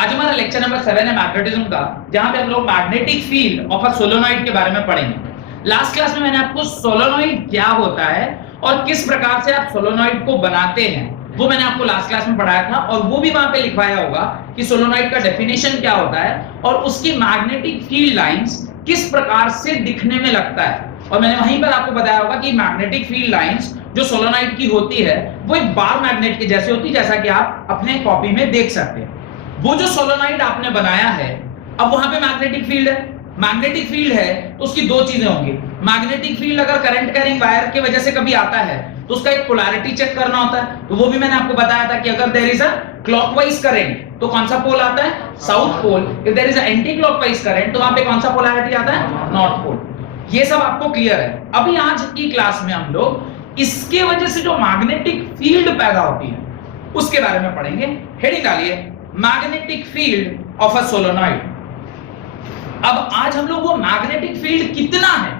आज हमारा lecture number 7 है मैग्नेटिज्म का, जहां पे हम लोग magnetic field of a solenoid के बारे में पढ़ेंगे। लास्ट क्लास में मैंने आपको सोलेनॉइड क्या होता है और किस प्रकार से आप सोलेनॉइड को बनाते हैं वो मैंने आपको लास्ट क्लास में पढ़ाया था, और वो भी वहां पे लिखवाया होगा कि सोलेनॉइड का डेफिनेशन क्या होता है और उसकी मैग्नेटिक फील्ड लाइंस किस प्रकार से दिखने में लगता है। और मैंने वहीं पर आपको बताया होगा कि मैग्नेटिक फील्ड लाइंस जो सोलेनॉइड की होती है वो एक बार मैग्नेट के जैसे होती है, जैसा कि आप अपने कॉपी में देख सकते हैं। वो जो सोलेनॉइड आपने बनाया है, अब वहां पे मैग्नेटिक फील्ड है, मैग्नेटिक फील्ड है तो उसकी दो चीजें होंगी। मैग्नेटिक फील्ड अगर करंट कैरिंग वायर की वजह से कभी आता है तो उसका एक पोलैरिटी चेक करना होता है, तो वो भी मैंने आपको बताया था कि अगर there is a clockwise current तो कौन सा पोल आता है, south pole. If there is a anticlockwise current तो वहां पे कौन सा पोलैरिटी आता है, नॉर्थ पोल। ये सब आपको क्लियर है। अभी आज की क्लास में हम लोग इसके वजह से जो मैग्नेटिक फील्ड पैदा होती है उसके बारे में पढ़ेंगे। हेडिंग डालिए magnetic field of a solenoid. अब आज हम लोग वो मैग्नेटिक फील्ड कितना है,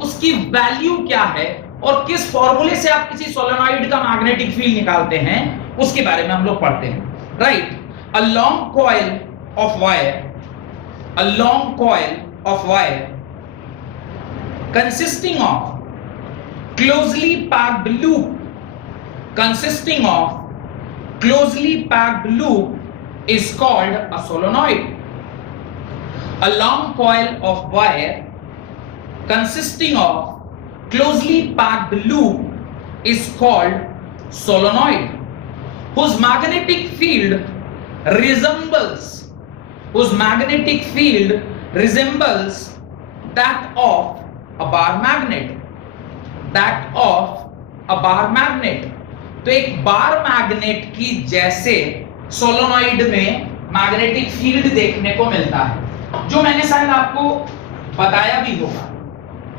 उसकी वैल्यू क्या है और किस फॉर्मूले से आप किसी सोलेनॉइड का मैग्नेटिक फील्ड निकालते हैं उसके बारे में हम लोग पढ़ते हैं। Right, a long coil of wire, a long coil of wire consisting of closely packed loop, consisting of closely packed loop is called a solenoid. A long coil of wire consisting of closely packed loop is called solenoid, whose magnetic field resembles that of a bar magnet, that of a bar magnet। तो एक bar magnet की जैसे solenoid में magnetic field देखने को मिलता है, जो मैंने शायद आपको बताया भी होगा।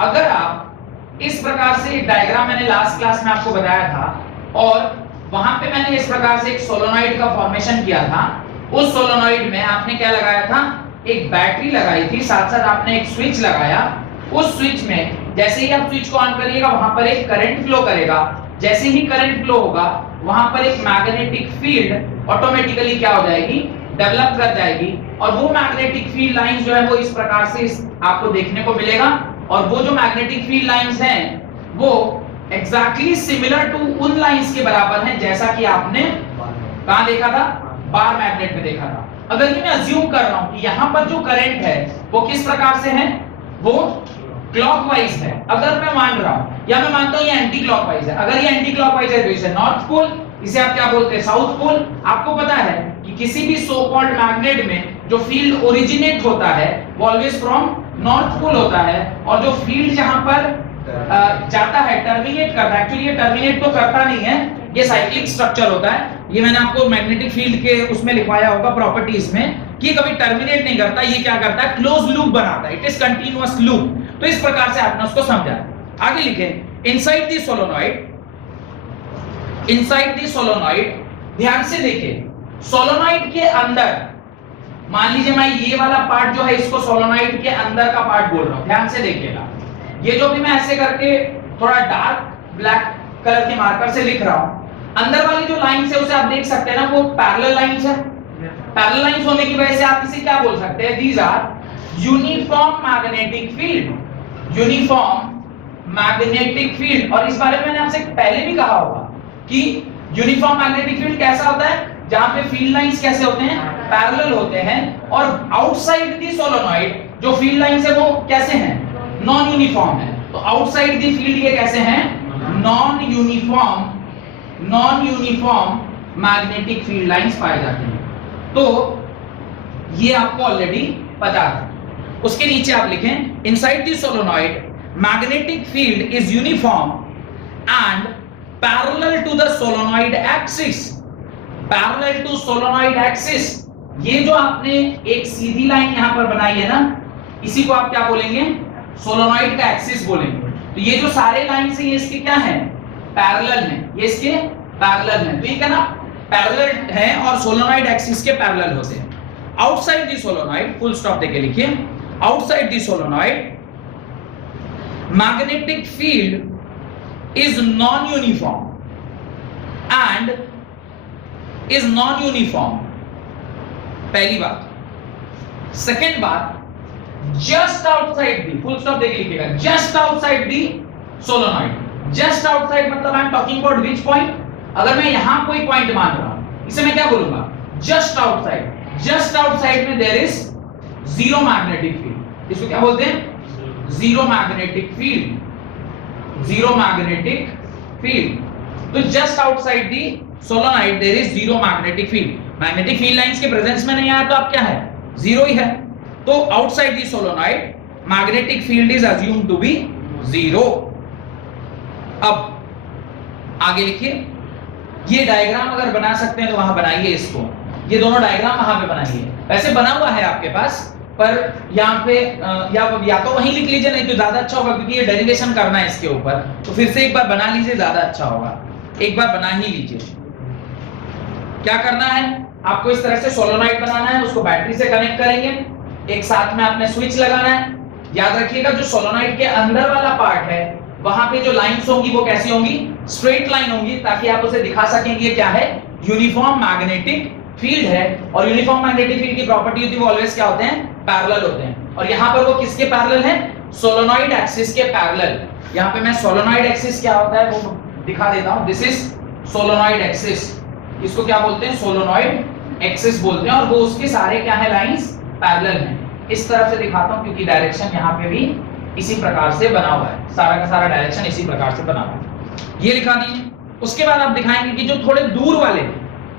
अगर आप इस प्रकार से एक डायग्राम मैंने लास्ट क्लास में आपको बताया था और वहां पे मैंने इस प्रकार से एक सोलेनॉइड का फॉर्मेशन किया था। उस सोलेनॉइड में आपने क्या लगाया था, एक बैटरी लगाई थी, साथ साथ आपने एक स्विच लगाया। उस स्विच में जैसे ही आप स्विच को ऑन करिएगा वहां पर एक करंट फ्लो करेगा। जैसे ही करंट फ्लो होगा वहां पर एक मैग्नेटिक फील्ड ऑटोमेटिकली क्या हो जाएगी, डेवलप कर जाएगी। और वो मैग्नेटिक फील्ड लाइंस जो है वो इस प्रकार से आपको देखने को मिलेगा। और वो जो मैग्नेटिक फील्ड लाइंस हैं वो एग्जैक्टली सिमिलर टू उन लाइंस के बराबर हैं जैसा कि आपने कहां देखा था, बार मैग्नेट में देखा था। अगर ये मैं अज्यूम कर रहा हूं कि यहां पर जो करंट है वो किस प्रकार से है, वो क्लॉकवाइज है, अगर मैं मान रहा हूं, या मैं मानता हूं ये एंटी क्लॉकवाइज है। अगर ये एंटी क्लॉकवाइज है तो इसे नॉर्थ पोल, इसे आप क्या बोलते हैं, साउथ पोल। आपको पता है कि किसी भी सो कॉल्ड मैग्नेट में जो फील्ड ओरिजिनेट होता है वो ऑलवेज फ्रॉम नॉर्थ पोल होता है, और जो फील्ड जहां पर जाता है, टर्मिनेट करता है, एक्चुअली ये टर्मिनेट तो करता नहीं है, ये साइक्लिक स्ट्रक्चर होता है। ये मैंने आपको मैग्नेटिक फील्ड के उसमें लिखवाया होगा प्रॉपर्टीज में कि कभी टर्मिनेट नहीं करता, ये क्या करता है, क्लोज लूप बनाता है, इट इज कंटीन्यूअस लूप। तो इस प्रकार से आपने उसको समझा। आगे लिखें inside the solenoid, inside the solenoid, ध्यान से देखिए सोलेनॉइड के अंदर, मान लीजिए मैं ये वाला पार्ट जो है इसको सोलेनॉइड के अंदर का पार्ट बोल रहा हूं, ध्यान से देखिएगा। ये जो भी मैं ऐसे करके थोड़ा डार्क ब्लैक कलर के मार्कर से लिख रहा हूं, अंदर वाली जो लाइंस है उसे आप देख सकते हैं ना, वो पैरेलल लाइंस है। पैरेलल लाइंस होने की वजह से आप इसे क्या बोल सकते हैं, these are uniform magnetic field, uniform magnetic field. और इस बारे में मैंने आपसे पहले भी कहा होगा कि यूनिफॉर्म मैग्नेटिक फील्ड कैसा होता है, जहां पे फील्ड लाइंस कैसे होते हैं, पैरेलल होते हैं। और आउटसाइड द सोलेनॉइड जो फील्ड लाइंस है वो कैसे हैं, नॉन यूनिफॉर्म है। तो आउटसाइड द फील्ड ये कैसे हैं, non uniform, non uniform magnetic field lines पाए जाते हैं। तो ये आपको ऑलरेडी पता है। उसके नीचे आप लिखें inside the solenoid magnetic field is uniform and parallel to the solenoid axis, parallel to solenoid axis. ये जो आपने एक सीधी लाइन यहां पर बनाई है ना, इसी को आप क्या बोलेंगे, सोलेनॉइड का एक्सिस बोलेंगे। तो ये जो सारे लाइंस है ये इसके क्या है, पैरेलल है, ये इसके पैरेलल है। तो ये क्या ना, पैरेलल है और सोलेनॉइड एक्सिस के पैरेलल होते हैं। Outside the solenoid, full stop देके लिखिए, outside the solenoid magnetic field is non uniform and is non-uniform पहली बात। सेकेंड बात, just outside the, full stop देके लिखिएगा, just outside the solenoid. Just outside मतलब I am talking about which point? अगर मैं यहां कोई पॉइंट मान रहा हूं, इसे मैं क्या बोलूंगा? Just outside. जस्ट आउटसाइड में there is zero magnetic field. इसको क्या बोलते हैं? Zero magnetic field. Zero magnetic field. तो just outside the solenoid there is zero magnetic field. Magnetic field lines के प्रेजेंस में नहीं आया तो आप क्या है? जीरो ही है। तो outside the solenoid magnetic field is assumed to be zero. अब आगे लिखिए, ये डायग्राम अगर बना सकते हैं तो वहां बनाइए इसको। ये दोनों डायग्राम वहां पे बनाइए। वैसे बना हुआ है आपके पास, पर यहाँ पे या तो वहीं लिख लीजिए, नहीं तो ज्यादा अच्छा होगा, क्योंकि ये डेरिवेशन करना है इसके ऊपर। तो फिर से एक बार बना लीजिए, ज्यादा अच्छा होगा। एक बार बना ही लीजिए। क्या करना है आपको? इस तरह से सोलोनॉइड बनाना है, उसको बैटरी से कनेक्ट करेंगे, एक साथ में आपने स्विच लगाना है। याद रखिएगा जो सोलोनॉइड के अंदर वाला पार्ट है वहां पे जो लाइंस होंगी वो कैसी होंगी? स्ट्रेट लाइन होंगी, ताकि आप उसे दिखा सकें कि ये क्या है? यूनिफॉर्म मैग्नेटिक फील्ड है। और यूनिफॉर्म मैग्नेटिक फील्ड की प्रॉपर्टी होती है वो ऑलवेज क्या होते हैं? पैरेलल होते हैं। और यहां पर वो किसके पैरेलल है? सोलोनॉइड एक्सिस के पैरेलल। यहां पे मैं सोलोनॉइड एक्सिस क्या होता है वो दिखा देता हूं। This is solenoid axis. इसको क्या बोलते हैं? सोलोनॉइड एक्सिस बोलते हैं। और वो उसके सारे क्या है? लाइंस पैरेलल हैं। इस तरफ से दिखाता हूं क्योंकि डायरेक्शन यहाँ पे भी इसी प्रकार से बना हुआ है। सारा का सारा डायरेक्शन इसी प्रकार से बना हुआ है। ये लिखा दीजिए। उसके बाद आप दिखाएंगे कि जो थोड़े दूर वाले,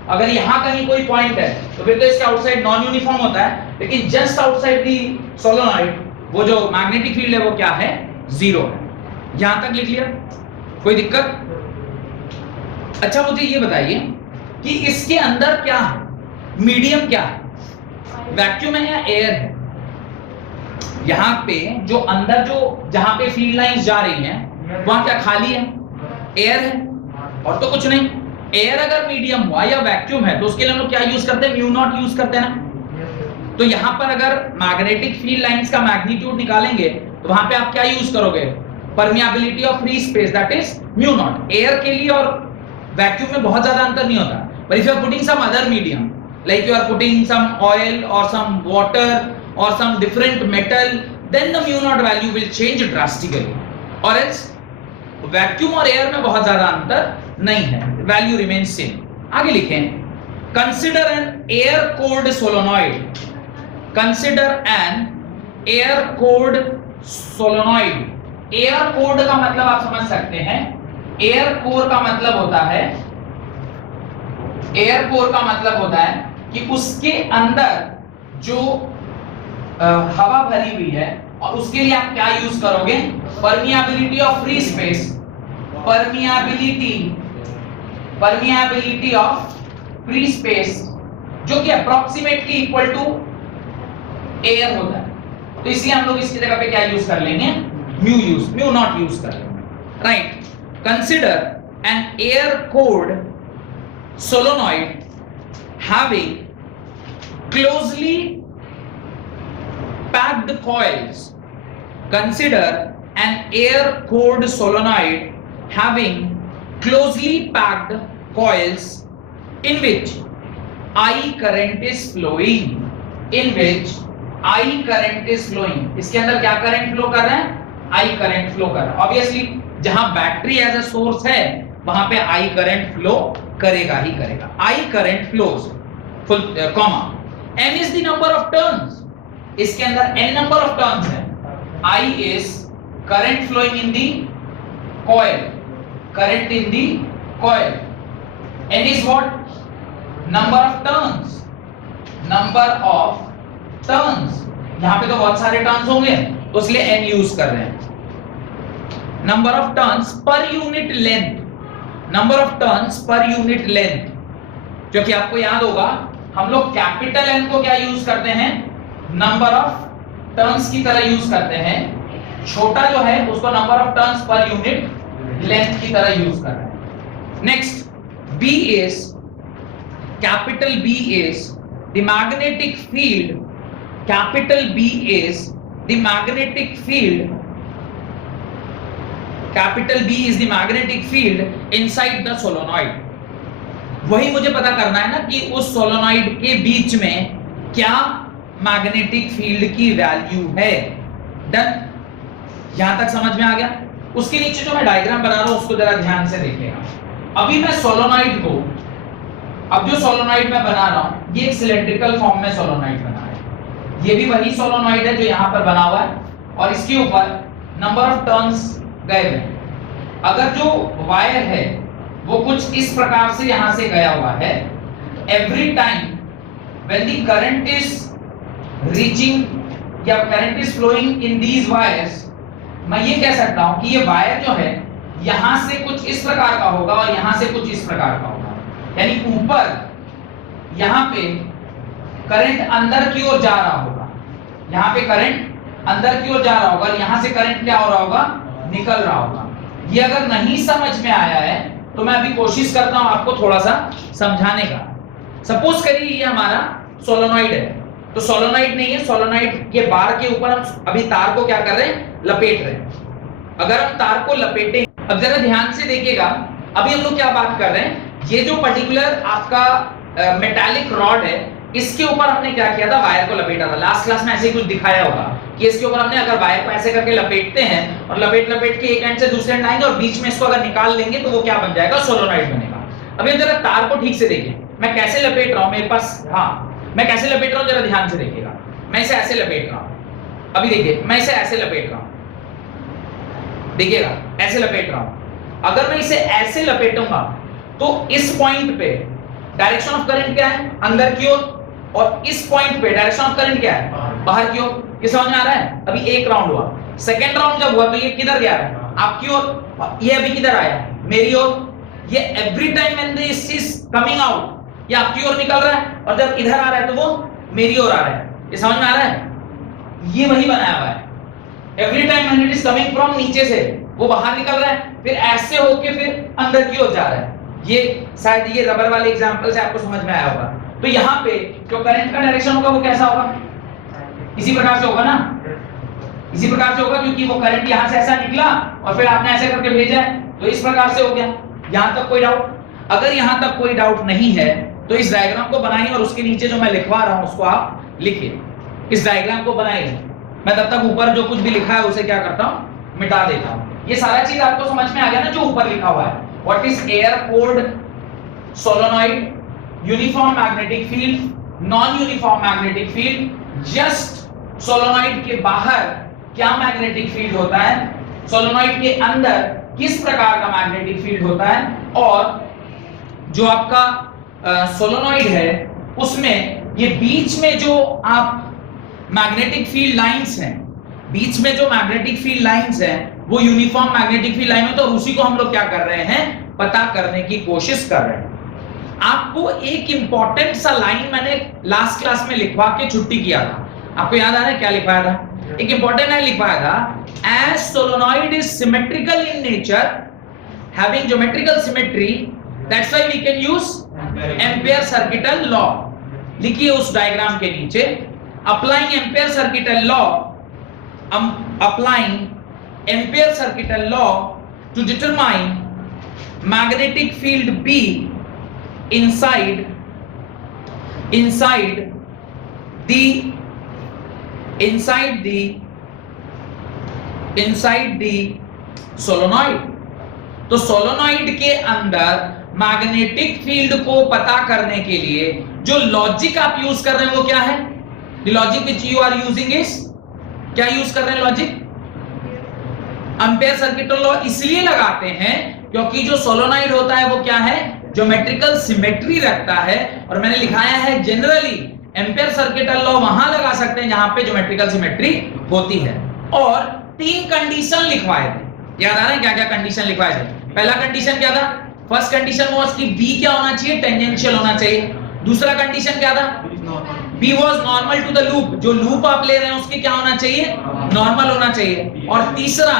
अगर यहाँ कहीं कोई पॉइंट है तो फिर तो इसके आउटसाइड नॉन यूनिफॉर्म होता है, लेकिन जस्ट आउटसाइड दी सोलोनॉइड वो जो मैग्नेटिक फील्ड है वो क्या है? जीरो है। यहां तक लिख लिया, कोई दिक्कत? अच्छा मुझे ये बताइए कि इसके अंदर क्या है? मीडियम क्या है? वैक्यूम है या एयर है? यहां पे जो अंदर जो जहां पे फील्ड लाइंस जा रही हैं वहां क्या खाली है? एयर है और तो कुछ नहीं। एयर अगर मीडियम हुआ या वैक्यूम है तो उसके लिए हम लोग क्या यूज करते हैं? म्यू नॉट यूज करते हैं ना। तो यहां पर अगर मैग्नेटिक फील्ड लाइंस का मैग्नीट्यूड निकालेंगे तो वहां पे आप क्या यूज करोगे? Permeability of free space, that is mu naught. Air के लिए और वैक्यूम में बहुत ज्यादा अंतर नहीं होता। But if you are putting some other medium, like you are putting some oil or some water or some different metal, then the mu naught value will change drastically. or else vacuum और air में बहुत ज्यादा अंतर नहीं है, value remains same. आगे लिखें, consider an air cooled solenoid. Consider an air cooled solenoid. air cooled का मतलब आप समझ सकते हैं, air core का मतलब होता है, एयर कोर का मतलब होता है कि उसके अंदर जो हवा भरी हुई है और उसके लिए आप क्या यूज करोगे? Permeability of free space. Permeability of free space जो कि अप्रोक्सीमेटली इक्वल टू एयर होता है। तो इसलिए हम लोग इसकी जगह पे क्या यूज कर लेंगे? म्यू नॉट यूज कर लेंगे। Right. Consider an air cored solenoid having closely packed coils. Consider an air cooled solenoid having closely packed coils in which I current is flowing. In which I current is flowing. इसके अंदर क्या current flow कर रहे हैं? I current flow कर रहा है। Obviously जहां बैटरी एज अ सोर्स है वहां पे I करंट फ्लो करेगा ही करेगा। I current flows, full comma. N is the number of turns. इसके अंदर n number of turns है। I is current flowing in the coil. Current in the coil. N is what? Number of turns. Number of turns. यहाँ पे तो बहुत सारे turns होंगे तो इसलिए n यूज कर रहे हैं। Number of turns per unit length. Number of turns per unit length, जो कि आपको याद होगा हम लोग कैपिटल एन को क्या यूज करते हैं? नंबर ऑफ टर्न्स की तरह यूज करते हैं। छोटा जो है उसको number of turns per unit length की तरह यूज कर रहे हैं। Next, B is capital B is the magnetic field. Capital B is the magnetic field. Capital B is the magnetic field inside the solenoid. वही मुझे पता करना है ना कि उस सोलोनॉइड के बीच में क्या मैग्नेटिक फील्ड की वैल्यू है। डन, यहां तक समझ में आ गया। उसके नीचे जो मैं डायग्राम बना रहा हूं उसको जरा ध्यान से देखिएगा। अभी मैं सोलोनॉइड को, अब जो सोलोनॉइड मैं बना रहा हूं ये एक सिलेंड्रिकल फॉर्म में सोलोनॉइड बना है। ये भी वही सोलोनॉइड है जो यहां पर बना हुआ है और इसके ऊपर नंबर ऑफ टर्न्स गए हुए हैं। अगर जो वायर है वो कुछ इस प्रकार से यहां से गया हुआ है, every time when the current is reaching या current is flowing in these wires, मैं ये कह सकता हूं कि ये वायर जो है यहां से कुछ इस प्रकार का होगा और यहां से कुछ इस प्रकार का होगा। यानी ऊपर यहां पे करंट अंदर की ओर जा रहा होगा, यहां पे करंट अंदर की ओर जा रहा होगा और यहां से करंट क्या हो रहा होगा, निकल रहा होगा। ये अगर नहीं समझ में आया है तो मैं अभी कोशिश करता हूं आपको थोड़ा सा समझाने का। सपोज करिए ये हमारा सोलोनॉइड है, तो सोलोनॉइड नहीं है, सोलोनॉइड के बार के ऊपर हम अभी तार को क्या कर रहे हैं, लपेट रहे हैं। अगर हम तार को लपेटें, अब जरा ध्यान से देखिएगा, अभी हम लोग क्या बात कर रहे हैं, ये जो पर्टिकुलर आपका मेटालिक रॉड है इसके ऊपर हमने क्या किया था, वायर को लपेटा था। लास्ट क्लास में ऐसे ही कुछ दिखाया होगा कि इसके ऊपर हमने अगर वायर को ऐसे करके लपेटते हैं और लपेट लपेट के एक एंड से दूसरे एंड आएंगे और बीच में इसको अगर निकाल लेंगे तो वो क्या बन जाएगा, सोलोनॉइड बनेगा। अभी जरा तार को ठीक से देखिए, मैं कैसे लपेट रहा हूं, मेरे पास, हाँ मैं कैसे लपेट रहा हूं, जरा ध्यान से देखिएगा। मैं इसे ऐसे लपेट रहा हूं, अभी देखिए मैं इसे ऐसे लपेट रहा हूं, देखिएगा ऐसे लपेट रहा हूं। अगर मैं इसे ऐसे लपेटूंगा तो इस पॉइंट पे डायरेक्शन ऑफ करंट क्या है, अंदर की ओर, और इस पॉइंट पे डायरेक्शन ऑफ करंट क्या है, बाहर की ओर। ये समझ में आ रहा है। अभी एक राउंड हुआ, सेकंड राउंड जब हुआ तो ये किधर गया है, आपकी ओर, ये अभी किधर आया, मेरी ओर। ये every time when this is coming out ये आपकी ओर निकल रहा है और जब इधर आ रहा है तो वो मेरी ओर आ रहा है। ये समझ में आ रहा है, ये वही बनाया हुआ है। Every time when it is coming from नीचे से वो बाहर निकल रहा है, फिर ऐसे होके फिर अंदर की ओर जा रहा है। ये शायद ये रबर वाले एग्जांपल से आपको समझ में आया होगा। तो यहाँ पे जो करंट का डायरेक्शन होगा वो कैसा होगा, इसी प्रकार से होगा ना, इसी प्रकार से होगा, क्योंकि वो करंट यहाँ से ऐसा निकला और फिर आपने ऐसे करके भेजा है, तो इस प्रकार से हो गया। यहाँ तक कोई डाउट? अगर यहाँ तक कोई डाउट नहीं है तो इस डायग्राम को बनाइए और उसके नीचे जो मैं लिखवा रहा हूँ उसको आप लिखिए। इस डायग्राम को बनाइए, मैं तब तक ऊपर जो कुछ भी लिखा है उसे क्या करता हूँ, मिटा देता हूँ। ये सारा चीज आपको समझ में आ गया ना जो ऊपर लिखा हुआ है। What is air cooled solenoid, uniform magnetic field, non-uniform magnetic field, just solenoid के बाहर क्या मैग्नेटिक फील्ड होता है, सोलोनॉइड के अंदर किस प्रकार का मैग्नेटिक फील्ड होता है, और जो आपका सोलोनॉइड है उसमें ये बीच में जो आप मैग्नेटिक फील्ड लाइंस हैं, बीच में जो मैग्नेटिक फील्ड लाइंस हैं वो यूनिफॉर्म मैग्नेटिक फील्ड लाइन होता है और उसी को हम लोग क्या कर रहे हैं, पता करने की कोशिश कर रहे हैं। आपको एक इंपॉर्टेंट सा लाइन मैंने लास्ट क्लास में लिखवा के छुट्टी किया था, आपको याद आ रहा है क्या लिखवाया था? एक इंपॉर्टेंट लाइन लिखवाया था, as solenoid is symmetrical in nature, having geometrical symmetry, that's why we can use Ampere circuital law. लिखिए उस डायग्राम के नीचे, applying Ampere circuital law, applying ampere circuital law to determine magnetic field B inside the solenoid। तो solenoid के अंदर magnetic field को पता करने के लिए जो लॉजिक आप यूज कर रहे हैं वो क्या है, the logic which you are using is, क्या यूज कर रहे हैं लॉजिक, एम्पेयर सर्किटल लॉ इसलिए लगाते हैं क्योंकि जो सोलोनॉइड होता है वो क्या है, ज्योमेट्रिकल सिमेट्री रखता है। और मैंने लिखाया है जनरली एम्पेयर सर्किटल लॉ वहां लगा सकते हैं जहां पे ज्योमेट्रिकल सिमेट्री होती है। और 3 कंडीशन लिखवाए थे, याद आ रहा है क्या क्या कंडीशन लिखवाए थे? पहला कंडीशन क्या था, फर्स्ट कंडीशन वाज कि बी क्या होना चाहिए, टेंजेंशियल होना चाहिए। दूसरा कंडीशन क्या था, B was normal to the loop, जो लूप आप ले रहे हैं उसके क्या होना चाहिए, नॉर्मल होना चाहिए। और तीसरा,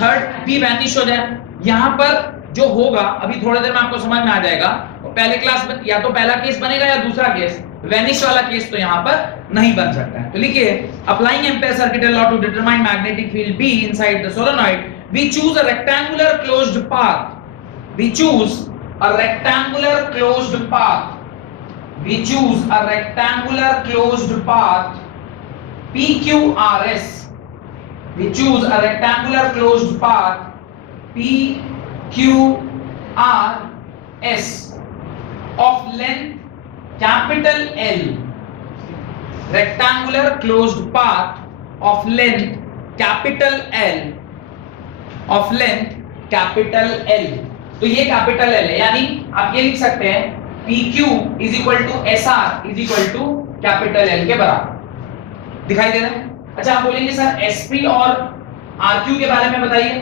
थर्ड, B वैनिश हो जाए। यहाँ पर जो होगा अभी थोड़ी देर में आपको समझ में आ जाएगा, पहले क्लास में या तो पहला केस बनेगा या दूसरा केस, वैनिश वाला केस तो यहाँ पर नहीं बन सकता है। तो लिखिए, applying Ampere circuital law to determine magnetic field B inside the solenoid, we choose a rectangular closed path, we choose a rectangular closed path we choose a rectangular closed path PQRS. We choose a rectangular closed path PQRS of length capital L. Rectangular closed path of length capital L. Of length capital L. तो ये capital L है, यानी आप ये लिख सकते हैं PQ is equal to SR is equal to capital L के बराबर। दिखाई दे रहा है? अच्छा, आप बोलेंगे सर SP और RQ के बारे में बताइए।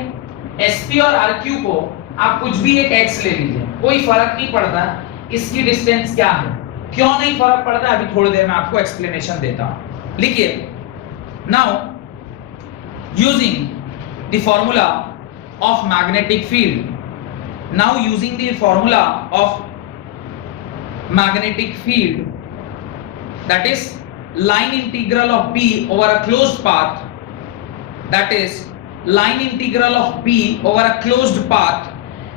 SP और RQ को आप कुछ भी एक x ले लीजिए, कोई फर्क नहीं पड़ता इसकी डिस्टेंस क्या है। क्यों नहीं फर्क पड़ता, अभी थोड़ी देर में आपको एक्सप्लेनेशन देता हूं। लिखिए, now using the formula of magnetic field, now using the formula of magnetic field, that is line integral of B over a closed path, that is line integral of B over a closed path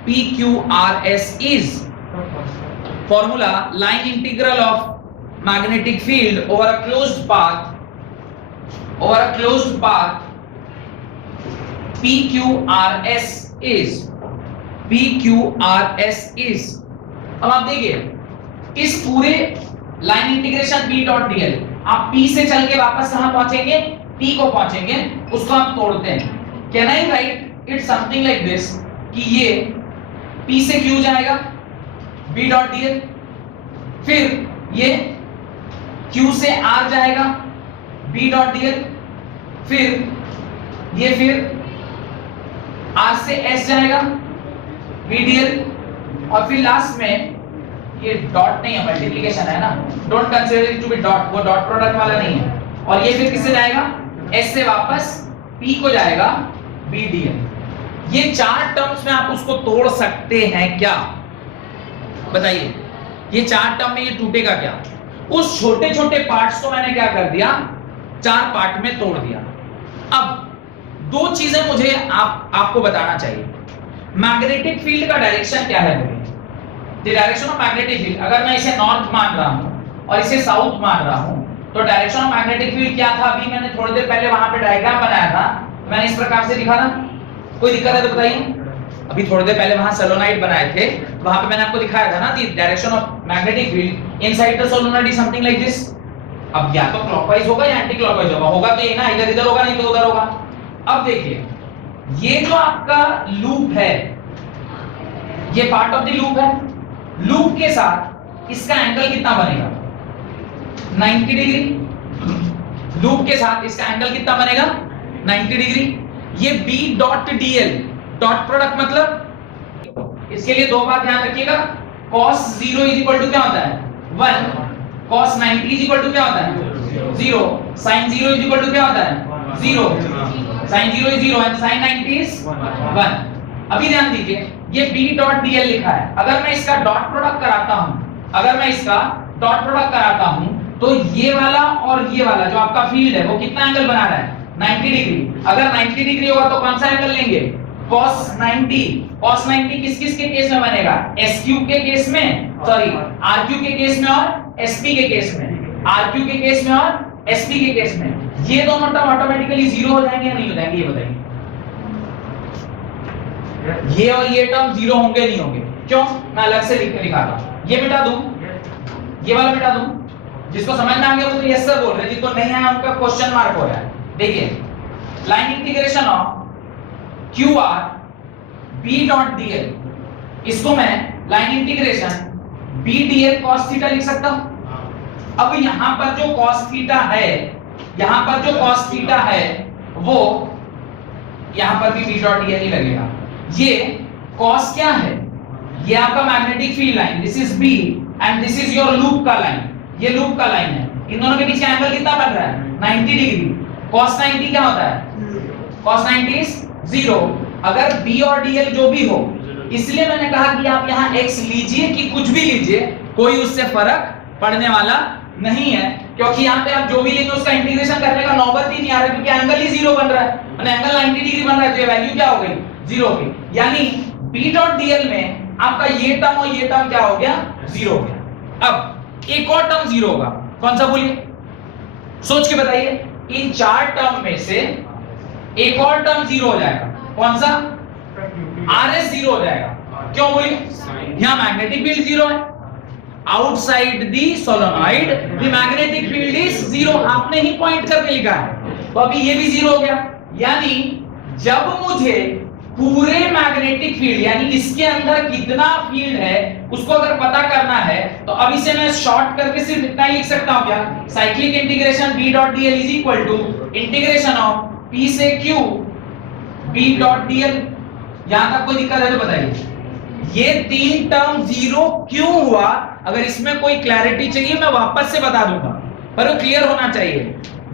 PQRS is formula line integral of magnetic field over a closed path PQRS is। अब आप देखिए इस पूरे line integration B dot dl, आप P से चल के वापस कहां पहुंचेंगे, P को पहुंचेंगे, उसको आप तोड़ते हैं। Can I right it something like this कि ये P से Q जाएगा B डॉट dl, फिर ये Q से R जाएगा B डॉट dl, फिर R से S जाएगा B dl, और फिर लास्ट में ये डॉट नहीं है, मल्टीप्लिकेशन है ना, don't consider it to be dot, वो डॉट प्रोडक्ट वाला नहीं है। और ये फिर किससे जाएगा, S से वापस P को जाएगा B dl। ये चार टर्म्स में आप उसको तोड़ सकते हैं क्या, बताइए। ये चार टर्म में ये टूटेगा क्या? उस छोटे छोटे पार्ट्स को मैंने क्या कर दिया, चार पार्ट में तोड़ दिया। अब दो चीजें मुझे आपको बताना चाहिए। मैग्नेटिक फील्ड का डायरेक्शन क्या है? The direction of magnetic field, अगर मैं इसे नॉर्थ मान रहा हूं और इसे साउथ मान रहा हूं, तो डायरेक्शन ऑफ मैग्नेटिक फील्ड क्या था? अभी मैंने थोड़ी देर पहले वहां पे डायग्राम बनाया था, मैंने इस प्रकार से लिखा था। कोई दिक्कत है तो बताइए। अभी थोड़ी देर पहले वहां सोलेनॉइड बनाए थे, वहां पे मैंने आपको दिखाया था ना, the direction of magnetic field inside the solenoid is something like this. अब या तो क्लॉकवाइज होगा या एंटी क्लॉकवाइज होगा तो ये ना इधर इधर होगा, नहीं तो उधर होगा। अब देखिए, ये जो आपका लूप है, ये पार्ट ऑफ द लूप है। लूप के साथ इसका एंगल कितना बनेगा? 90 डिग्री। लूप के साथ इसका एंगल कितना बनेगा? 90 डिग्री। ये B dot dl, dot product मतलब, इसके लिए दो बात ध्यान रखिएगा। cos 0 इज इक्वल टू क्या होता है? 1। cos 90 इज इक्वल टू क्या होता है? 0। sin 0 इज इक्वल टू क्या होता है? 0। sin 0 is 0 and sin 90 is 1। अभी ध्यान दीजिए, ये B डॉट dl लिखा है। अगर मैं इसका डॉट प्रोडक्ट कराता हूं, तो ये वाला और ये वाला जो आपका फील्ड है वो कितना एंगल बना रहा है? 90 डिग्री। अगर 90 डिग्री होगा तो कौन सा एंगल लेंगे? cos 90। cos 90 किस किस के केस में बनेगा? SQ के केस में, सॉरी RQ के केस में और SP के केस में। RQ के केस में और SP के केस में ये दोनों टर्म ऑटोमेटिकली जीरो हो जाएंगे या नहीं हो जाएंगे, ये बताइए। ये और ये टर्म जीरो होंगे नहीं होंगे? क्यों? मैं अलग से लिख के दिखाता हूं। ये मिटा दूं, ये वाला मिटा दूं। जिसको समझ में आ गया वो तो यस सर बोल रहे हैं, जिसको नहीं आया उनका क्वेश्चन मार्क हो रहा है। देखिए, line integration of QR B dot dl, इसको मैं line integration B dl cos theta लिख सकता हूं। अब यहां पर जो cos थीटा है, वो यहां पर भी B डॉट dl ही लगेगा। ये cos क्या है? ये आपका magnetic field line, this is B and this is your loop का लाइन। ये लूप का लाइन है, इन दोनों के बीच का एंगल कितना बन रहा है? 90 डिग्री। cos 90 क्या होता है? cos 90 is 0। अगर B और dl जो भी हो, इसलिए मैंने कहा कि आप यहाँ x लीजिए कि कुछ भी लीजिए, कोई उससे फर्क पड़ने वाला नहीं है, क्योंकि यहाँ पे आप जो भी लेंगे उसका इंटीग्रेशन करने का नौबत ही नहीं आ रहा, क्योंकि एंगल ही 0 बन रहा है, मतलब एंगल 90 डिग्री बन रहा है, तो ये वैल्यू क्या हो गई? 0 हो गई। यानी B डॉट dl में आपका ये टर्म और ये टर्म क्या हो गया? 0 हो गया। अब एक और टर्म जीरो होगा, कौन सा बोलिए, सोच के बताइए। इन चार टर्म में से एक और टर्म जीरो हो जाएगा, कौन सा, RS जीरो हो जाएगा। क्यों बोलिए, यहां मैग्नेटिक फील्ड जीरो है, outside the solenoid the magnetic field is zero, आपने ही पॉइंट करके लिखा है, तो अभी ये भी जीरो हो गया। यानी जब मुझे पूरे मैग्नेटिक फील्ड यानी इसके अंदर कितना फील्ड है उसको अगर पता करना है तो अभी से मैं शॉर्ट करके सिर्फ इतना ही लिख सकता हूं, क्या, cyclic integration B dot dl is equal to integration of P से Q B डॉट dl। यहां तक कोई दिक्कत है तो बताइए। ये तीन टर्म जीरो क्यों हुआ, अगर इसमें कोई क्लैरिटी चाहिए मैं वापस से बता दूंगा, पर वो क्लियर होना चाहिए।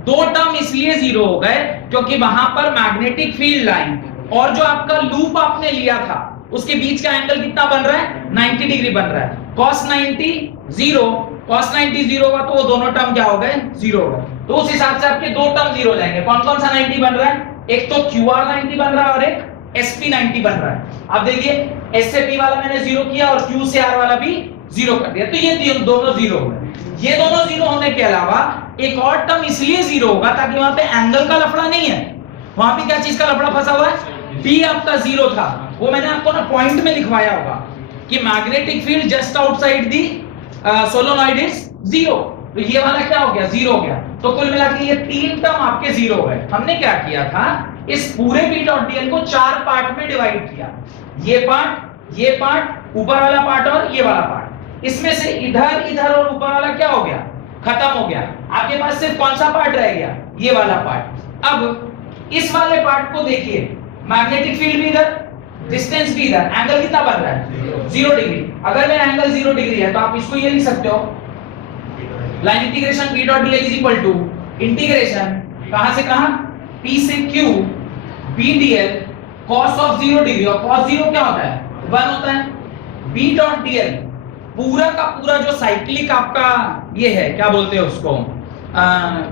दो टर्म इसलिए जीरो हो गए क्योंकि वहां पर मैग्नेटिक फील्ड लाइन और जो आपका लूप आपने लिया था उसके बीच का एंगल कितना बन रहा है, 90 डिग्री बन रहा है। cos 90 जीरो, cos 90 जीरो हुआ तो वो दोनों टर्म क्या हो गए, जीरो हो गए। तो उस हिसाब से आपके दो टर्म जीरो हो जाएंगे। कौन कौन सा 90 बन रहा है, एक तो QR 90 बन रहा है और एक SP 90 बन रहा है। आप देखिए S से P वाला मैंने जीरो किया और Q से R वाला भी जीरो कर दिया, तो ये दोनों जीरो हो गए। ये दोनों जीरो होने के अलावा एक और टर्म इसलिए जीरो होगा ताकि वहां पे एंगल का लफड़ा नहीं है, वहां पे क्या चीज का लफड़ा फंसा हुआ है, P आपका जीरो था, वो मैंने आपको ना पॉइंट में लिखवाया होगा कि magnetic field just outside the solenoid is zero, तो ये वाला क्या हो गया, जीरो हो गया। तो कुल मिला के ये तीन टर्म आपके जीरो हो गए। हमने क्या किया था, इस पूरे B डॉट dl को चार पार्ट में डिवाइड किया, ये पार्ट, ऊपर वाला पार्ट और ये वाला पार्ट। इसमें से इधर इधर और ऊपर वाला क्या हो गया, खत्म हो गया। आपके पास सिर्फ कौन सा पार्ट रह गया, ये वाला पार्ट। अब इस वाले पार्ट को देखिए, मैग्नेटिक फील्ड भी इधर, डिस्टेंस भी इधर, एंगल कितना बन रहा है, 0 डिग्री। अगर मेरा एंगल 0 डिग्री है तो आप इसको ये लिख सकते हो, line integration B dot dl is equal to integration कहां से कहां, P से Q B dl cos of 0 degree, और cos 0 क्या होता है, 1 होता है। B डॉट dl पूरा का पूरा जो साइक्लिक आपका ये है, क्या बोलते हैं उसको,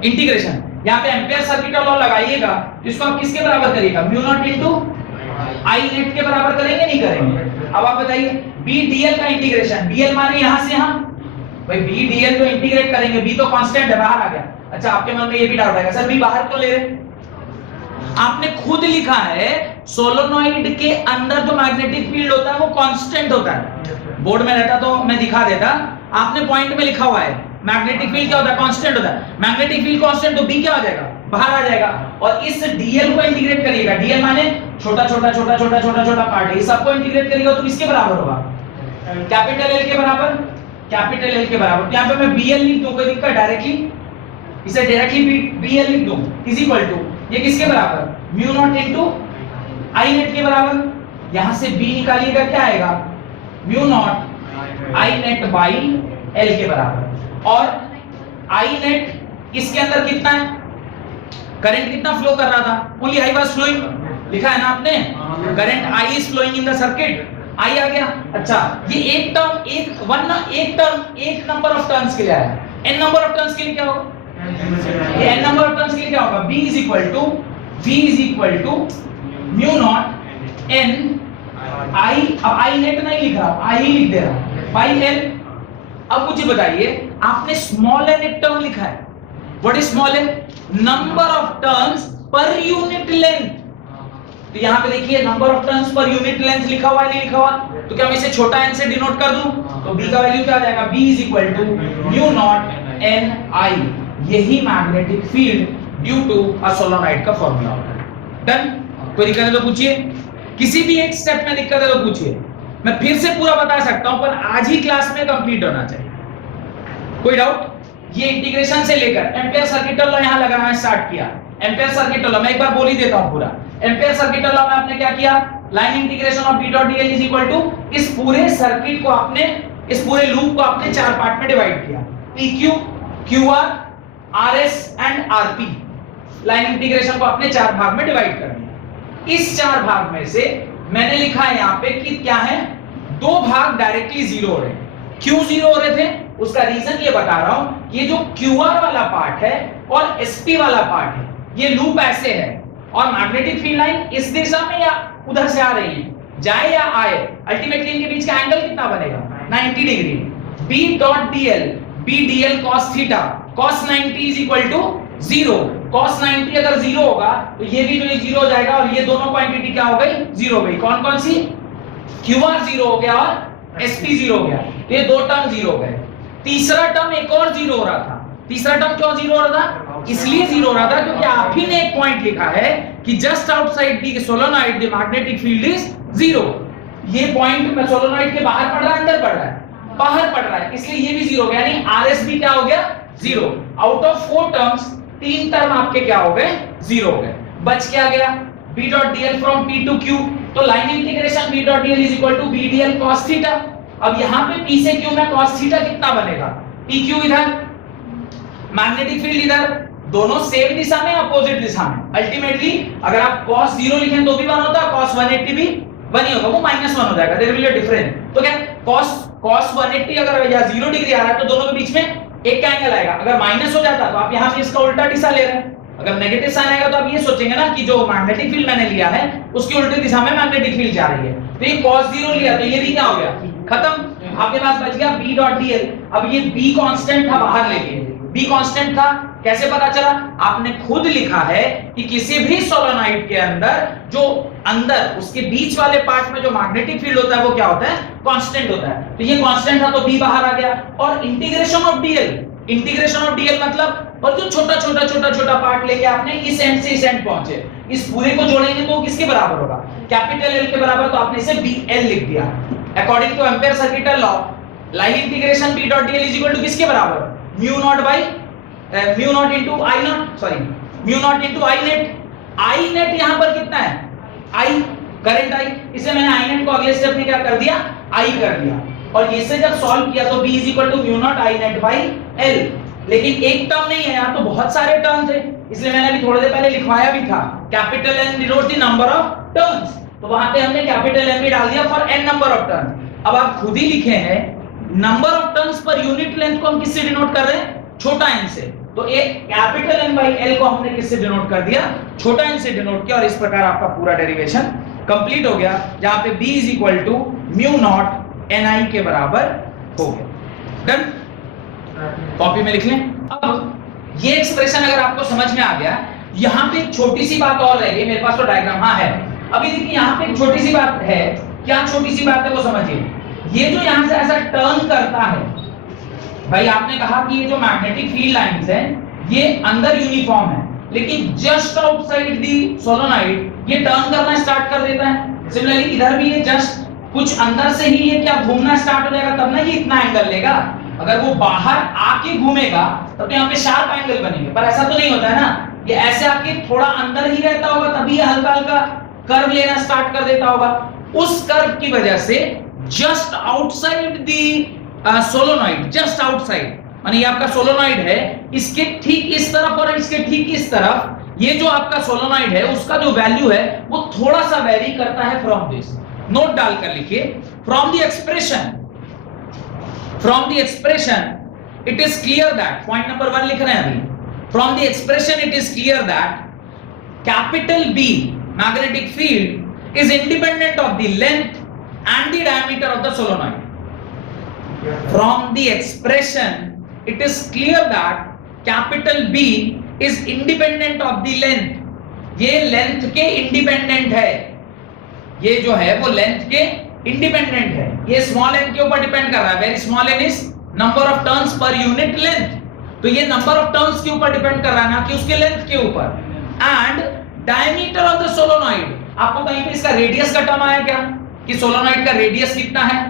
इंटीग्रेशन। यहाँ पे एम्पियर सर्किट का लॉ लगाइएगा, इसको आप किसके बराबर करिएगा, mu naught into I net के बराबर करेंगे, नहीं करेंगे। अब आप बताइए B dl का इंटीग्रेशन, dl माने यहां से यहां, भाई B dl तो इंटीग्रेट करेंगे, B तो कांस्टेंट है, बाहर आ गया। अच्छा, आपके मन में ये भी डाउट आएगा, सर B बाहर क्यों ले रहे, आपने खुद लिखा है सोलेनॉइड के अंदर जो मैग्नेटिक फील्ड होता है वो कांस्टेंट होता है। बोर्ड में रहता तो मैं दिखा देता, आपने पॉइंट में लिखा हुआ है मैग्नेटिक फील्ड क्या होता है, कांस्टेंट होता है। मैग्नेटिक फील्ड कांस्टेंट तो B क्या आ जाएगा, बाहर आ जाएगा। और इस dl को इंटीग्रेट करिएगा, dl माने छोटा छोटा छोटा छोटा छोटा छोटा पार्ट है, सबको इंटीग्रेट करिएगा तो किसके बराबर होगा, कैपिटल L के बराबर, कैपिटल L के बराबर। यहां पे मैं BL लिख दूं, कोई दिक्कत, डायरेक्टली इसे डायरेक्टली BL लिख दूं इज इक्वल टू, ये किसके बराबर, mu naught into I net के बराबर। यहां से B निकालिएगा, क्या आएगा, mu naught I net by L के बराबर। और I नेट इसके अंदर कितना है, करंट कितना फ्लो कर रहा था, ओनली I वाज फ्लोइंग, लिखा है ना आपने, current I is flowing in the circuit, I आ गया। अच्छा, ये एक टर्म एक नंबर ऑफ टर्न्स के लिए आया, n नंबर ऑफ टर्न्स के लिए क्या होगा, ये n नंबर ऑफ टर्न्स के लिए क्या होगा, B is equal to mu naught n I, अब I नेट नहीं लिख रहा, I ही लिख दे रहा, बाई L। अब मुझे बताइए, आपने स्मॉल n एक टर्म लिखा है, what is small n, number of turns per unit length. तो यहां पे देखिए number of turns per unit length लिखा हुआ है, नहीं लिखा हुआ, तो क्या मैं इसे छोटा n से डिनोट कर दूं, तो B का वैल्यू क्या आ जाएगा, B is equal to mu naught n I। यही magnetic field due to a solenoid का फार्मूला होता है। डन, कोई दिक्कत है तो पूछिए, किसी भी एक स्टेप में दिक्कत है तो पूछिए, मैं फिर से पूरा बता सकता हूं पर आज ही क्लास में कंप्लीट होना चाहिए। कोई डाउट, ये इंटीग्रेशन से लेकर एम्पियर सर्किट लॉ यहां लगाना स्टार्ट किया। एम्पियर सर्किट लॉ मैं एक बार बोल ही देता हूं पूरा। एम्पियर सर्किट लॉ में आपने क्या किया, line integration of B dot dl is equal to, इस पूरे सर्किट को आपने, इस पूरे लूप को आपने चार पार्ट में डिवाइड किया, PQ, QR, RS and RP। Line integration को आपने चार भाग में डिवाइड कर दिया। इस चार भाग में से मैंने लिखा है यहाँ पे कि क्या है, दो भाग डायरेक्टली जीरो हो रहे हैं। क्यों जीरो हो रहे थे, उसका रीजन ये बता रहा हूं। ये जो QR वाला पार्ट है और SP वाला पार्ट है, ये लूप ऐसे है और मैग्नेटिक फील्ड लाइन इस दिशा में या उधर से आ रही है, जाए या आए, अल्टीमेटली इनके बीच का एंगल कितना बनेगा, 90 degree. B dot dl B DL cos theta, cos 90 is equal to 0। cos 90 अगर 0 होगा तो ये भी जो है 0 हो जाएगा और ये दोनों क्वांटिटी क्या हो गई, 0 हो गई। कौन कौन सी, QR 0 हो गया और SP 0 हो गया, ये दो टर्म 0 हो गए। तीसरा टर्म एक और 0 हो रहा था। तीसरा टर्म क्यों 0 हो रहा था, इसलिए 0 हो रहा था क्योंकि आप ही ने एक पॉइंट लिखा है कि just outside the solenoid the magnetic field is 0। ये पॉइंट में सोलेनॉइड के बाहर पड़ रहा है, अंदर पड़ रहा है, बाहर पड़ रहा है, इसलिए ये भी 0 हो गया, यानी RS भी क्या हो गया, 0। आउट ऑफ 4 टर्म्स 3 टर्म आपके क्या हो गए, 0 हो गए। बच क्या गया, B dot dl from P to Q, तो line integration B dot dl is equal to B dl cos theta. अब यहां पे P से Q में cos थीटा कितना बनेगा, PQ इधर, मैग्नेटिक फील्ड इधर, दोनों सेम दिशा में अपोजिट दिशा में। अल्टीमेटली अगर आप cos 0 लिखें तो भी 1 होता है, cos 180 भी 1 ही होगा, वो -1 हो जाएगा, there will be a difference. तो क्या cos 180 अगर या 0 डिग्री आ रहा है तो दोनों के बीच में एक का एंगल आएगा। अगर माइनस हो जाता तो आप यहां से इसका उल्टा दिशा ले रहे हैं, अगर नेगेटिव साइन आएगा तो आप ये सोचेंगे ना कि जो मैग्नेटिक फील्ड मैंने लिया है उसकी उल्टी दिशा में मैग्नेटिक फील्ड जा रही है। तो ये cos 0 लिया तो ये भी क्या हो गया, खत्म। आपके पास बच गया B डॉट dl। अब ये B कांस्टेंट था बाहर लेके, B कांस्टेंट था, कैसे पता चला, आपने खुद लिखा है कि किसी भी सोलेनॉइड के अंदर जो अंदर उसके बीच वाले पार्ट में जो मैग्नेटिक फील्ड होता है वो क्या होता है, कांस्टेंट होता है। तो ये कांस्टेंट था तो B बाहर आ गया। और इंटीग्रेशन ऑफ dl मतलब, और जो छोटा पार्ट लेके आपने इस एंड से इस एंड पहुंचे, इस पूरे को जोड़ेंगे तो किसके बराबर होगा, कैपिटल L के बराबर, तो आपने इसे BL लिख दिया। According to ampere circuital law, line integration B dot dl is equal to किसके बराबर, mu naught into I naught, sorry mu naught into I net. I net यहां पर कितना है, I करंट I, इसे मैंने I नेट को अगले स्टेप में क्या कर दिया, I कर दिया। और इसे जब सॉल्व किया तो B is equal to mu naught I net by L। लेकिन एक टर्म नहीं है यार, तो बहुत सारे टर्म थे, इसलिए मैंने अभी थोड़ी देर पहले लिखवाया भी था, capital N denote the number of turns, तो वहां पे हमने कैपिटल N भी डाल दिया for n number of turn. अब आप खुद ही लिखे हैं number of turns per unit length को हम किससे डिनोट कर रहे हैं, छोटा n से, तो एक कैपिटल N बाई L को हमने किससे डिनोट कर दिया, छोटा n से डिनोट किया, और इस प्रकार आपका पूरा डेरिवेशन कंप्लीट हो गया, जहां पे B is equal to mu naught Ni के बराबर हो गया। डन, कॉपी में लिख लें। अब ये एक्सप्रेशन अगर आपको समझ में आ गया, यहां पे एक छोटी सी बात और रह गई, मेरे पास तो डायग्राम हाँ है, अभी देखिए यहां पे एक छोटी सी बात है, क्या छोटी सी बात है वो समझिए। ये जो यहां से ऐसा टर्न करता है, भाई आपने कहा कि ये जो मैग्नेटिक फील्ड लाइंस हैं ये अंदर यूनिफॉर्म है, लेकिन जस्ट आउटसाइड दी सोलेनॉइड ये टर्न करना स्टार्ट कर देता है। सिमिलरली इधर भी ये जस्ट कुछ अंदर से ही ये क्या घूमना स्टार्ट हो जाएगा, तब ना ये इतना एंगल लेगा। अगर वो बाहर आके घूमेगा तब तो यहाँ पे शार्प एंगल बनेंगे, पर ऐसा तो नहीं होता है ना, ये ऐसे आके थोड़ा अंदर ही रहता होगा, तभी ये हल्का हल्का कर्व लेना स्टार्ट कर देता होगा। उस कर्व की वजह से जस्ट आउटसाइड दी सोलेनॉइड, जस्ट आउटसाइड माने ये आपका सोलेनॉइड है, इसके ठीक इस तरफ और इसके ठीक इस तरफ ये जो आपका सोलेनॉइड है उसका जो वैल्यू है वो थोड़ा सा वेरी करता है फ्रॉम दिस। नोट डालकर लिखिए, from the expression it is clear that, point number 1 लिख रहे हैं अभी, from the expression it is clear that capital B magnetic field is independent of the length and the diameter of the solenoid. From the expression it is clear that capital B is independent of the length, ये length के independent है, ये जो है वो length के independent है, ये स्मॉल n के ऊपर डिपेंड कर रहा है, very small n is number of turns per unit length, तो ये नंबर ऑफ टर्न्स के ऊपर डिपेंड कर रहा है ना कि उसके लेंथ के ऊपर। And diameter of the solenoid, आपको कहीं पे इसका रेडियस का टर्म आया क्या कि सोलेनॉइड का रेडियस कितना है,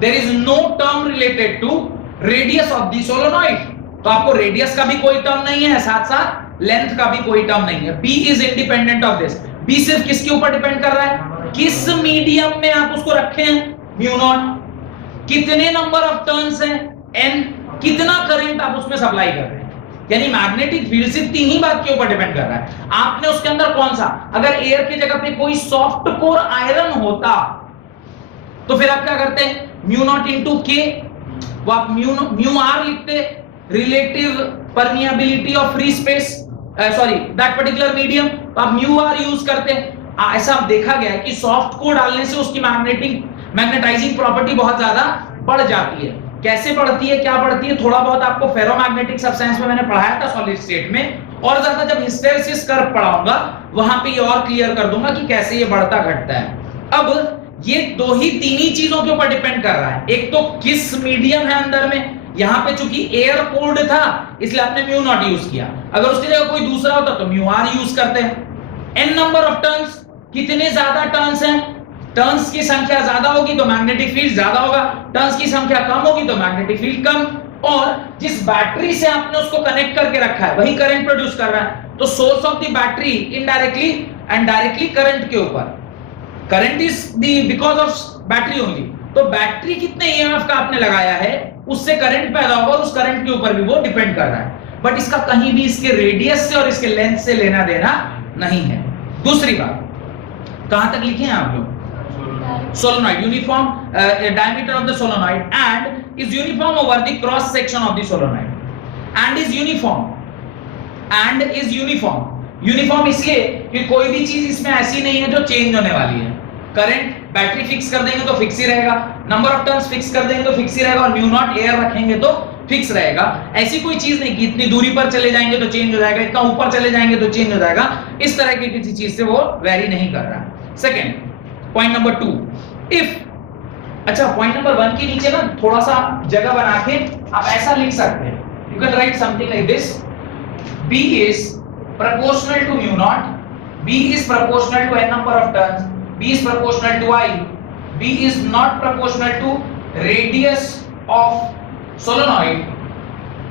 there is no term related to radius of the solenoid, तो आपको रेडियस का भी कोई टर्म नहीं है, साथ साथ लेंथ का भी कोई टर्म नहीं है। B is independent of this, B सिर्फ किसके ऊपर डिपेंड कर रहा है, किस मीडियम में आप उसको रखे हैं, म्यू नॉट, कितने नंबर ऑफ टर्न्स हैं n, कितना करंट आप उसमें सप्लाई कर रहे हैं, यानी मैग्नेटिक फील्ड सिर्फ तीन ही बात के ऊपर डिपेंड कर रहा है। आपने उसके अंदर कौन सा, अगर एयर की जगह पे कोई सॉफ्ट कोर आयरन होता तो फिर आप क्या करते हैं, म्यू नॉट इंटू के, वो आप म्यू आर लिखते, relative permeability of free space, sorry that particular medium, तो आप म्यू आर यूज करते हैं। ऐसा देखा गया है कि सॉफ्ट कोर डालने से उसकी मैग्नेटाइजिंग प्रॉपर्टी बहुत ज्यादा बढ़ जाती है, कैसे बढ़ती है, क्या बढ़ती है, थोड़ा बहुत आपको फेरोमैग्नेटिक सब्सटेंस में मैंने पढ़ाया था सॉलिड स्टेट में, और ज्यादा जब हिस्टैरिसीस कर्व पढ़ाऊंगा वहां पे ये और क्लियर कर दूंगा कि कैसे ये बढ़ता घटता है। अब ये तीन ही चीजों के ऊपर डिपेंड कर रहा है। एक तो किस मीडियम है अंदर में, यहां पे चूंकि एयर कोल्ड था इसलिए आपने म्यू नॉट यूज किया, अगर उसकी जगह कोई दूसरा होता तो म्यू आर यूज करते हैं। एन नंबर ऑफ टर्न्स, कितने ज्यादा टर्न्स हैं, टर्न्स की संख्या ज्यादा होगी तो मैग्नेटिक फील्ड ज्यादा होगा, टर्न्स की संख्या कम होगी तो मैग्नेटिक फील्ड कम, और जिस बैटरी से आपने उसको कनेक्ट करके रखा है वही करंट प्रोड्यूस कर रहा है, तो source of the battery indirectly and directly current के ऊपर, current is the because of battery only, तो बैटरी कितने ईएमएफ का आपने लगाया है उससे करंट पैदा होगा और उस करंट के ऊपर भी वो डिपेंड कर रहा है, बट इसका कहीं भी इसके रेडियस से और इसके लेंथ से लेना देना नहीं है। दूसरी बात, कहां तक लिखे हैं आप लोग, solenoid uniform diameter of the solenoid and is uniform over the cross section of the solenoid and is uniform इसलिए कि कोई भी चीज इसमें ऐसी नहीं है जो चेंज होने वाली है। करंट बैटरी फिक्स कर देंगे तो फिक्स ही रहेगा, नंबर ऑफ टर्न्स फिक्स कर देंगे तो फिक्स ही रहेगा, और म्यू नॉट एयर रखेंगे तो फिक्स रहेगा। ऐसी कोई चीज नहीं कि इतनी दूरी पर चले जाएंगे तो चेंज हो जाएगा, इतना ऊपर चले जाएंगे तो चेंज हो जाएगा, इस तरह की किसी चीज से वो वेरी नहीं कर रहा है। सेकेंड पॉइंट नंबर 2, इफ अच्छा पॉइंट नंबर 1 के नीचे ना थोड़ा सा जगह बना के आप ऐसा लिख सकते हैं, you can write something like this, B is proportional to mu naught, B is proportional to n number of turns, B is proportional to I, B is not proportional to radius of solenoid,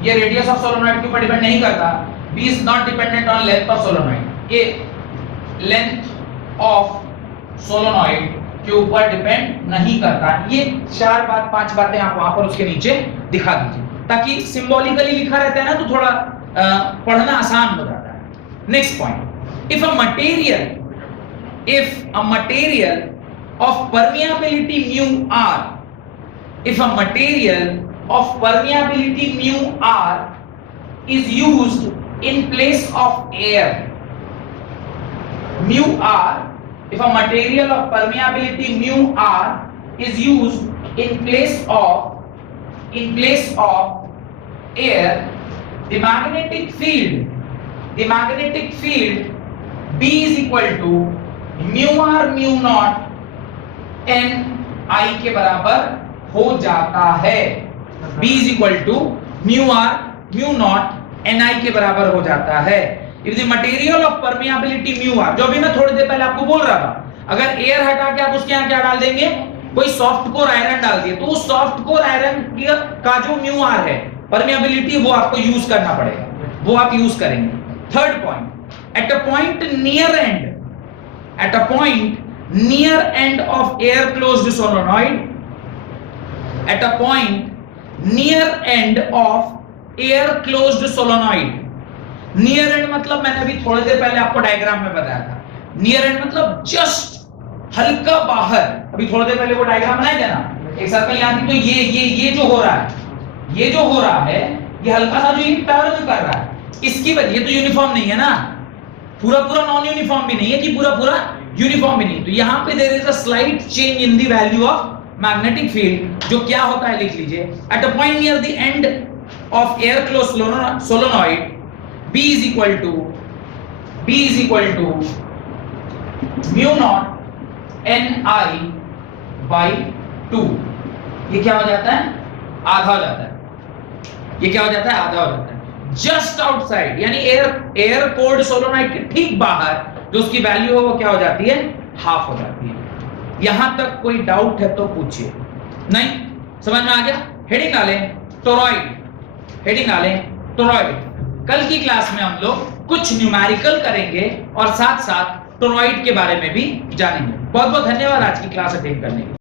ये radius of solenoid के ऊपर depend नहीं करता, B is not dependent on length of solenoid, ये length of solenoid के ऊपर depend नहीं करता। ये 5 बातें आप वहां पर उसके नीचे दिखा दीजिए, ताकि सिंबॉलिकली लिखा रहता है ना तो थोड़ा पढ़ना आसान हो जाता है। Next point, if a material of permeability mu R, if a material of permeability mu r is used in place of air, mu r, if a material of permeability mu r is used in place of air, the magnetic field B is equal to mu r mu naught n I के बराबर हो जाता है। B is equal to mu r mu naught ni के बराबर हो जाता है। If the material of permeability mu r, जो भी मैं थोड़ी देर पहले आपको बोल रहा था, अगर एयर हटा के आप उसके यहाँ क्या डाल देंगे, कोई सॉफ्ट कोर आयरन डाल दिए, तो उस सॉफ्ट कोर आयरन का जो म्यू आर है परमिएबिलिटी, वो आपको यूज करना पड़ेगा, वो आप यूज करेंगे। Third point, at a point near end of air closed solenoid, at a point near end of air closed solenoid, near end मतलब मैंने अभी थोड़ी देर पहले आपको डायग्राम में बताया था, near end मतलब जस्ट हल्का बाहर, अभी थोड़ी देर पहले वो डायग्राम बनाया था ना, एक सर्कल यहाँ थी, तो ये जो हो रहा है, ये हल्का सा जो ये टर्न कर रहा है, इसकी वजह, ये तो यूनिफॉर्म नहीं है ना, पूरा नॉन यूनिफॉर्म भी नहीं है कि पूरा यूनिफॉर्म भी नहीं, तो यहाँ पे there is a slight change in the value of magnetic field, जो क्या होता है लिख लीजिए, at a point near the end of air close solenoid B is equal to mu naught ni by 2, ये क्या हो जाता है, आधा हो जाता है, ये क्या हो जाता है, आधा हो जाता है, जस्ट आउटसाइड, यानी एयर कोल्ड सोलोनॉइड के ठीक बाहर जो उसकी वैल्यू है वो क्या हो जाती है, हाफ हो जाती है। यहां तक कोई डाउट है तो पूछिए, नहीं समझ में आ गया। हेडिंग डालें टोरॉइड, कल की क्लास में हम लोग कुछ न्यूमेरिकल करेंगे और साथ साथ टोरॉइड के बारे में भी जानेंगे। बहुत बहुत धन्यवाद आज की क्लास अटेंड करने के लिए।